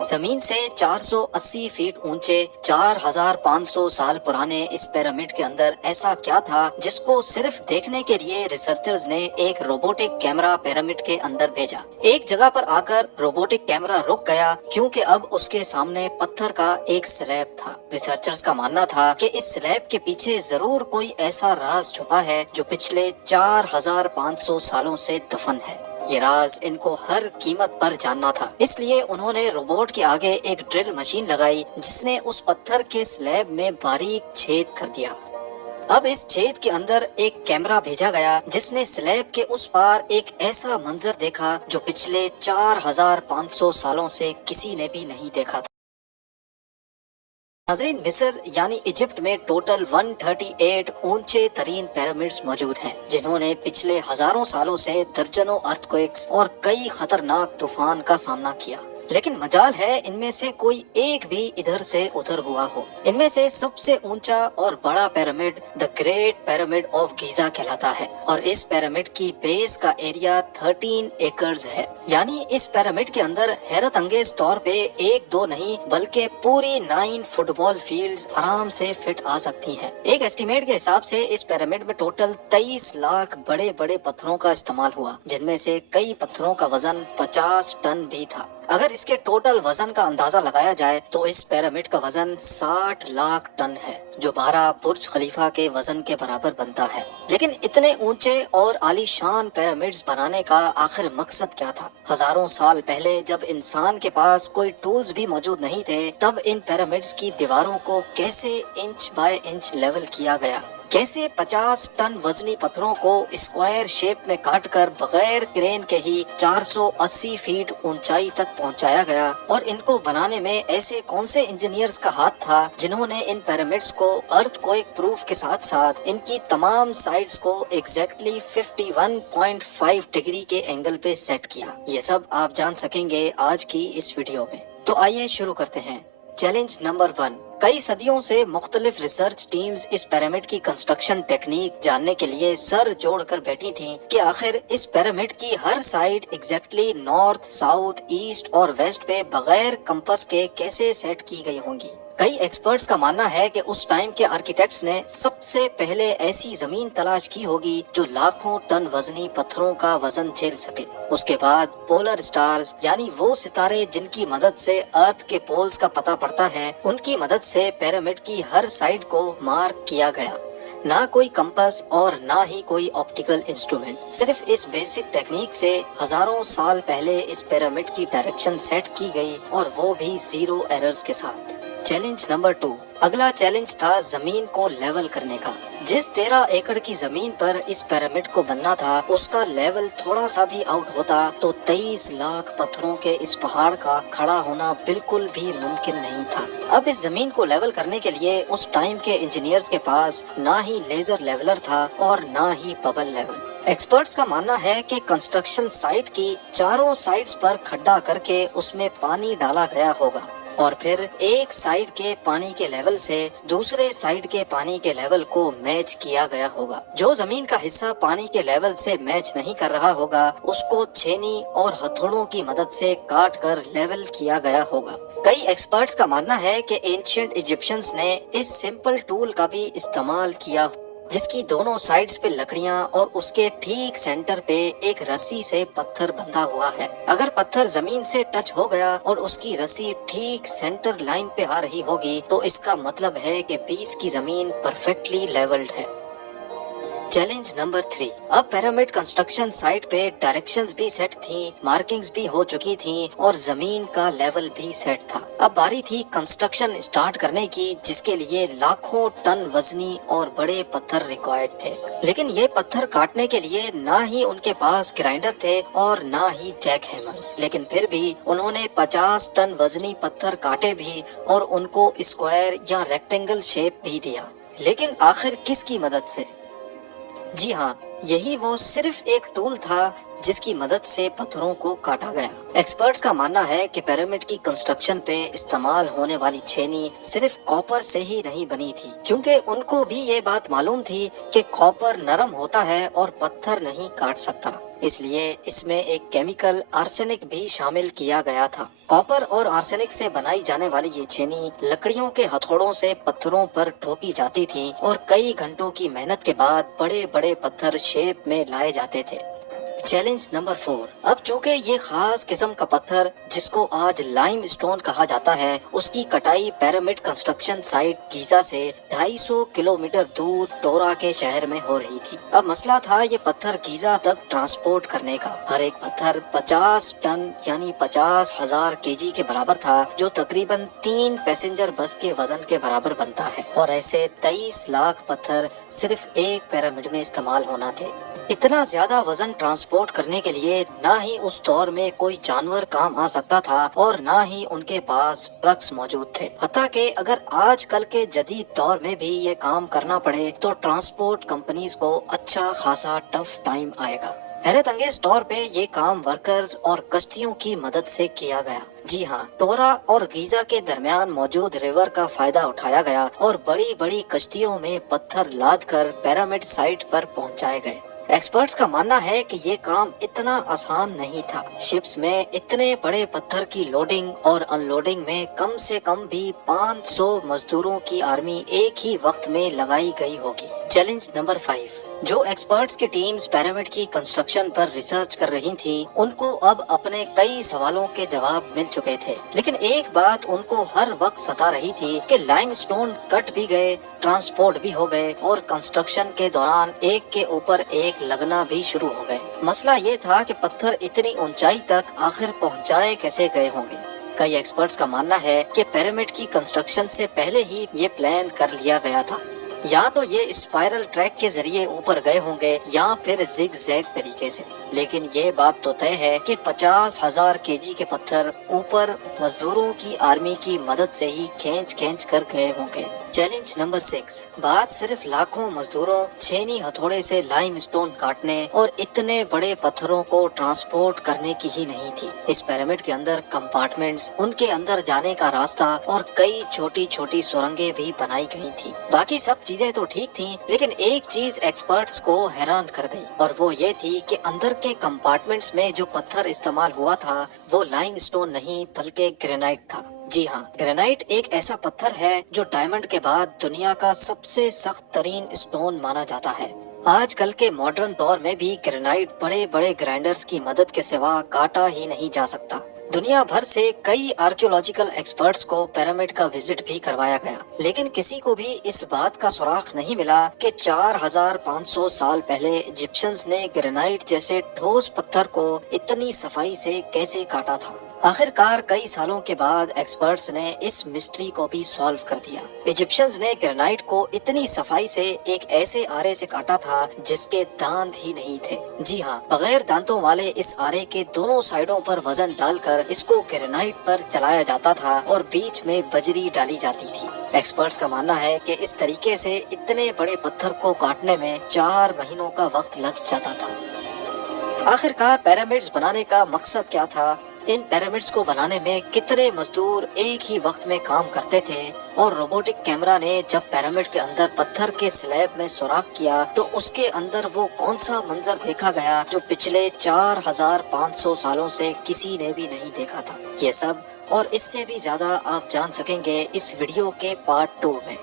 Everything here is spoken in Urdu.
زمین سے 480 فیٹ اونچے 4500 سال پرانے اس پیرامڈ کے اندر ایسا کیا تھا جس کو صرف دیکھنے کے لیے ریسرچرز نے ایک روبوٹک کیمرہ پیرامڈ کے اندر بھیجا۔ ایک جگہ پر آ کر روبوٹک کیمرہ رک گیا کیونکہ اب اس کے سامنے پتھر کا ایک سلیب تھا۔ ریسرچرز کا ماننا تھا کہ اس سلیب کے پیچھے ضرور کوئی ایسا راز چھپا ہے جو پچھلے 4500 سالوں سے دفن ہے۔ یہ راز ان کو ہر قیمت پر جاننا تھا، اس لیے انہوں نے روبوٹ کے آگے ایک ڈرل مشین لگائی جس نے اس پتھر کے سلیب میں باریک چھید کر دیا۔ اب اس چھید کے اندر ایک کیمرہ بھیجا گیا جس نے سلیب کے اس پار ایک ایسا منظر دیکھا جو پچھلے 4500 سالوں سے کسی نے بھی نہیں دیکھا تھا۔ ناظرین، مصر یعنی ایجپٹ میں ٹوٹل 138 اونچے ترین پیرامڈز موجود ہیں جنہوں نے پچھلے ہزاروں سالوں سے درجنوں ارتھکویکس اور کئی خطرناک طوفان کا سامنا کیا، لیکن مجال ہے ان میں سے کوئی ایک بھی ادھر سے ادھر ہوا ہو۔ ان میں سے سب سے اونچا اور بڑا pyramid the great pyramid of Giza کہلاتا ہے، اور اس پیرامڈ کی بیس کا ایریا 13 ایکڑز ہے۔ یعنی اس پیرامڈ کے اندر حیرت انگیز طور پہ ایک دو نہیں بلکہ پوری 9 فٹ بال فیلڈز آرام سے فٹ آ سکتی ہیں۔ ایک ایسٹیمیٹ کے حساب سے اس پیرامڈ میں ٹوٹل 23 لاکھ بڑے بڑے پتھروں کا استعمال ہوا، جن میں سے کئی پتھروں کا وزن 50 ٹن بھی تھا۔ اگر اس کے ٹوٹل وزن کا اندازہ لگایا جائے تو اس پیرامڈ کا وزن 60 لاکھ ٹن ہے، جو 12 برج خلیفہ کے وزن کے برابر بنتا ہے۔ لیکن اتنے اونچے اور عالی شان پیرامڈز بنانے کا آخر مقصد کیا تھا؟ ہزاروں سال پہلے جب انسان کے پاس کوئی ٹولز بھی موجود نہیں تھے، تب ان پیرامڈز کی دیواروں کو کیسے انچ بائی انچ لیول کیا گیا؟ کیسے 50 ٹن وزنی پتھروں کو اسکوائر شیپ میں کاٹ کر بغیر کرین کے ہی 480 فیٹ اونچائی تک پہنچایا گیا؟ اور ان کو بنانے میں ایسے کون سے انجینئرز کا ہاتھ تھا جنہوں نے ان پیرامڈز کو ارتھ کوئک پروف کے ساتھ ساتھ ان کی تمام سائڈز کو ایگزیکٹلی 51.5 ڈگری کے اینگل پہ سیٹ کیا؟ یہ سب آپ جان سکیں گے آج کی اس ویڈیو میں۔ تو آئیے شروع کرتے ہیں۔ Challenge number 1۔ کئی صدیوں سے مختلف ریسرچ ٹیمز اس پیرامڈ کی کنسٹرکشن ٹیکنیک جاننے کے لیے سر جوڑ کر بیٹھی تھیں کہ آخر اس پیرامڈ کی ہر side exactly north, south, east اور ویسٹ پہ بغیر کمپس کے کیسے سیٹ کی گئی ہوں گی۔ کئی ایکسپرٹس کا ماننا ہے کہ اس ٹائم کے آرکیٹیکٹس نے سب سے پہلے ایسی زمین تلاش کی ہوگی جو لاکھوں ٹن وزنی پتھروں کا وزن جھیل سکے۔ اس کے بعد پولر سٹارز یعنی وہ ستارے جن کی مدد سے ارتھ کے پولز کا پتہ پڑتا ہے، ان کی مدد سے پیرامڈ کی ہر سائڈ کو مارک کیا گیا۔ نہ کوئی کمپس اور نہ ہی کوئی آپٹیکل انسٹرومنٹ، صرف اس بیسک ٹیکنیک سے ہزاروں سال پہلے اس پیرامڈ کی ڈائریکشن سیٹ کی گئی، اور وہ بھی 0 ایررز کے ساتھ۔ Challenge number 2۔ اگلا چیلنج تھا زمین کو لیول کرنے کا۔ جس 13 ایکڑ کی زمین پر اس پیرامڈ کو بننا تھا، اس کا لیول تھوڑا سا بھی آؤٹ ہوتا تو 23 لاکھ پتھروں کے اس پہاڑ کا کھڑا ہونا بالکل بھی ممکن نہیں تھا۔ اب اس زمین کو لیول کرنے کے لیے اس ٹائم کے انجینئرز کے پاس نہ ہی لیزر لیولر تھا اور نہ ہی ببل لیول۔ ایکسپرٹس کا ماننا ہے کہ کنسٹرکشن سائٹ کی چاروں سائڈز پر کھڈا کر کے اس میں پانی ڈالا گیا ہوگا، اور پھر ایک سائیڈ کے پانی کے لیول سے دوسرے سائیڈ کے پانی کے لیول کو میچ کیا گیا ہوگا۔ جو زمین کا حصہ پانی کے لیول سے میچ نہیں کر رہا ہوگا، اس کو چھینی اور ہتھوڑوں کی مدد سے کاٹ کر لیول کیا گیا ہوگا۔ کئی ایکسپرٹس کا ماننا ہے کہ اینشینٹ ایجپشنز نے اس سمپل ٹول کا بھی استعمال کیا، جس کی دونوں سائڈز پہ لکڑیاں اور اس کے ٹھیک سینٹر پہ ایک رسی سے پتھر بندھا ہوا ہے۔ اگر پتھر زمین سے ٹچ ہو گیا اور اس کی رسی ٹھیک سینٹر لائن پہ آ رہی ہوگی تو اس کا مطلب ہے کہ بیچ کی زمین پرفیکٹلی لیولڈ ہے۔ Challenge number 3۔ اب پیرامڈ کنسٹرکشن سائٹ پہ ڈائریکشنز بھی سیٹ تھیں، مارکنگز بھی ہو چکی تھیں اور زمین کا لیول بھی سیٹ تھا۔ اب باری تھی کنسٹرکشن اسٹارٹ کرنے کی، جس کے لیے لاکھوں ٹن وزنی اور بڑے پتھر ریکوائرڈ تھے۔ لیکن یہ پتھر کاٹنے کے لیے نہ ہی ان کے پاس گرائنڈر تھے اور نہ ہی جیک ہیمرز، لیکن پھر بھی انہوں نے 50 ٹن وزنی پتھر کاٹے بھی اور ان کو اسکوائر یا ریکٹینگل شیپ بھی دیا۔ لیکن آخر کس کی مدد سے؟ جی ہاں، یہی وہ صرف ایک ٹول تھا جس کی مدد سے پتھروں کو کاٹا گیا۔ ایکسپرٹس کا ماننا ہے کہ پیرامڈ کی کنسٹرکشن پہ استعمال ہونے والی چھینی صرف کاپر سے ہی نہیں بنی تھی، کیونکہ ان کو بھی یہ بات معلوم تھی کہ کاپر نرم ہوتا ہے اور پتھر نہیں کاٹ سکتا، اس لیے اس میں ایک کیمیکل آرسینک بھی شامل کیا گیا تھا۔ کاپر اور آرسینک سے بنائی جانے والی یہ چھینی لکڑیوں کے ہتھوڑوں سے پتھروں پر ٹھوکی جاتی تھی اور کئی گھنٹوں کی محنت کے بعد بڑے بڑے پتھر شیپ میں لائے جاتے تھے۔ Challenge number 4۔ اب چونکہ یہ خاص قسم کا پتھر جس کو آج لائم اسٹون کہا جاتا ہے، اس کی کٹائی پیرامڈ کنسٹرکشن سائٹ گیزا سے 250 کلومیٹر دور ٹورا کے شہر میں ہو رہی تھی۔ اب مسئلہ تھا یہ پتھر گیزا تک ٹرانسپورٹ کرنے کا۔ ہر ایک پتھر 50 ٹن یعنی 50,000 kg کے برابر تھا، جو تقریباً 3 پیسنجر بس کے وزن کے برابر بنتا ہے، اور ایسے 23 لاکھ پتھر صرف ایک پیرامڈ میں استعمال ہونا تھے۔ اتنا زیادہ وزن ٹرانسپورٹ کرنے کے لیے نہ ہی اس دور میں کوئی جانور کام آ سکتا تھا اور نہ ہی ان کے پاس ٹرکس موجود تھے۔ حتیٰ کہ اگر آج کل کے جدید دور میں بھی یہ کام کرنا پڑے تو ٹرانسپورٹ کمپنیز کو اچھا خاصا ٹف ٹائم آئے گا۔ حیرت انگیز طور پہ یہ کام ورکرز اور کشتیوں کی مدد سے کیا گیا۔ جی ہاں، ٹورا اور گیزا کے درمیان موجود ریور کا فائدہ اٹھایا گیا اور بڑی بڑی کشتیوں میں پتھر لاد کر پیرامڈ سائٹ پر پہنچائے گئے۔ ایکسپرٹس کا ماننا ہے کہ یہ کام اتنا آسان نہیں تھا۔ شپس میں اتنے بڑے پتھر کی لوڈنگ اور ان لوڈنگ میں کم سے کم بھی 500 مزدوروں کی آرمی ایک ہی وقت میں لگائی گئی ہوگی۔ Challenge number 5۔ جو ایکسپرٹس کی ٹیمز پیرامڈ کی کنسٹرکشن پر ریسرچ کر رہی تھیں، ان کو اب اپنے کئی سوالوں کے جواب مل چکے تھے، لیکن ایک بات ان کو ہر وقت ستا رہی تھی کہ لائم اسٹون کٹ بھی گئے، ٹرانسپورٹ بھی ہو گئے اور کنسٹرکشن کے دوران ایک کے اوپر ایک لگنا بھی شروع ہو گئے۔ مسئلہ یہ تھا کہ پتھر اتنی اونچائی تک آخر پہنچائے کیسے گئے ہوں گے۔ کئی ایکسپرٹس کا ماننا ہے کہ پیرامڈ کی کنسٹرکشن سے پہلے ہی یہ پلان کر لیا گیا تھا، یا تو یہ اسپائرل ٹریک کے ذریعے اوپر گئے ہوں گے یا پھر زگ زیگ طریقے سے، لیکن یہ بات تو طے ہے کہ 50,000 kg کے پتھر اوپر مزدوروں کی آرمی کی مدد سے ہی کھینچ کر گئے ہوں گے۔ Challenge number 6۔ بات صرف لاکھوں مزدوروں، چھینی ہتھوڑے سے لائم اسٹون کاٹنے اور اتنے بڑے پتھروں کو ٹرانسپورٹ کرنے کی ہی نہیں تھی۔ اس پیرامڈ کے اندر کمپارٹمنٹس، ان کے اندر جانے کا راستہ اور کئی چھوٹی چھوٹی سرنگیں بھی بنائی گئی تھی۔ باقی سب چیزیں تو ٹھیک تھیں، لیکن ایک چیز ایکسپرٹس کو حیران کر گئی، اور وہ یہ تھی کہ اندر کے کمپارٹمنٹس میں جو پتھر استعمال ہوا تھا وہ لائم اسٹون نہیں بلکہ گرینائٹ تھا۔ جی ہاں، گرینائٹ ایک ایسا پتھر ہے جو ڈائمنڈ کے بعد دنیا کا سب سے سخت ترین اسٹون مانا جاتا ہے۔ آج کل کے ماڈرن دور میں بھی گرینائٹ بڑے بڑے گرائنڈرز کی مدد کے سوا کاٹا ہی نہیں جا سکتا۔ دنیا بھر سے کئی آرکیولوجیکل ایکسپرٹس کو پیرامڈ کا وزٹ بھی کروایا گیا، لیکن کسی کو بھی اس بات کا سراغ نہیں ملا کہ 4500 سال پہلے ایجپشنز نے گرینائٹ جیسے ٹھوس پتھر کو اتنی صفائی سے کیسے کاٹا تھا۔ آخرکار کئی سالوں کے بعد ایکسپرٹس نے اس مسٹری کو بھی سالو کر دیا۔ ایجپشنز نے گرینائٹ کو اتنی صفائی سے ایک ایسے آرے سے کاٹا تھا جس کے دانت ہی نہیں تھے۔ جی ہاں، بغیر دانتوں والے اس آرے کے دونوں سائڈوں پر وزن ڈال کر اس کو گرینائٹ پر چلایا جاتا تھا اور بیچ میں بجری ڈالی جاتی تھی۔ ایکسپرٹس کا ماننا ہے کہ اس طریقے سے اتنے بڑے پتھر کو کاٹنے میں 4 مہینوں کا وقت لگ جاتا تھا۔ آخرکار پیرامڈز بنانے کا مقصد کیا تھا؟ ان پیرامڈز کو بنانے میں کتنے مزدور ایک ہی وقت میں کام کرتے تھے، اور روبوٹک کیمرہ نے جب پیرامڈ کے اندر پتھر کے سلیب میں سوراخ کیا تو اس کے اندر وہ کون سا منظر دیکھا گیا جو پچھلے 4500 سالوں سے کسی نے بھی نہیں دیکھا تھا۔ یہ سب اور اس سے بھی زیادہ آپ جان سکیں گے اس ویڈیو کے پارٹ 2 میں۔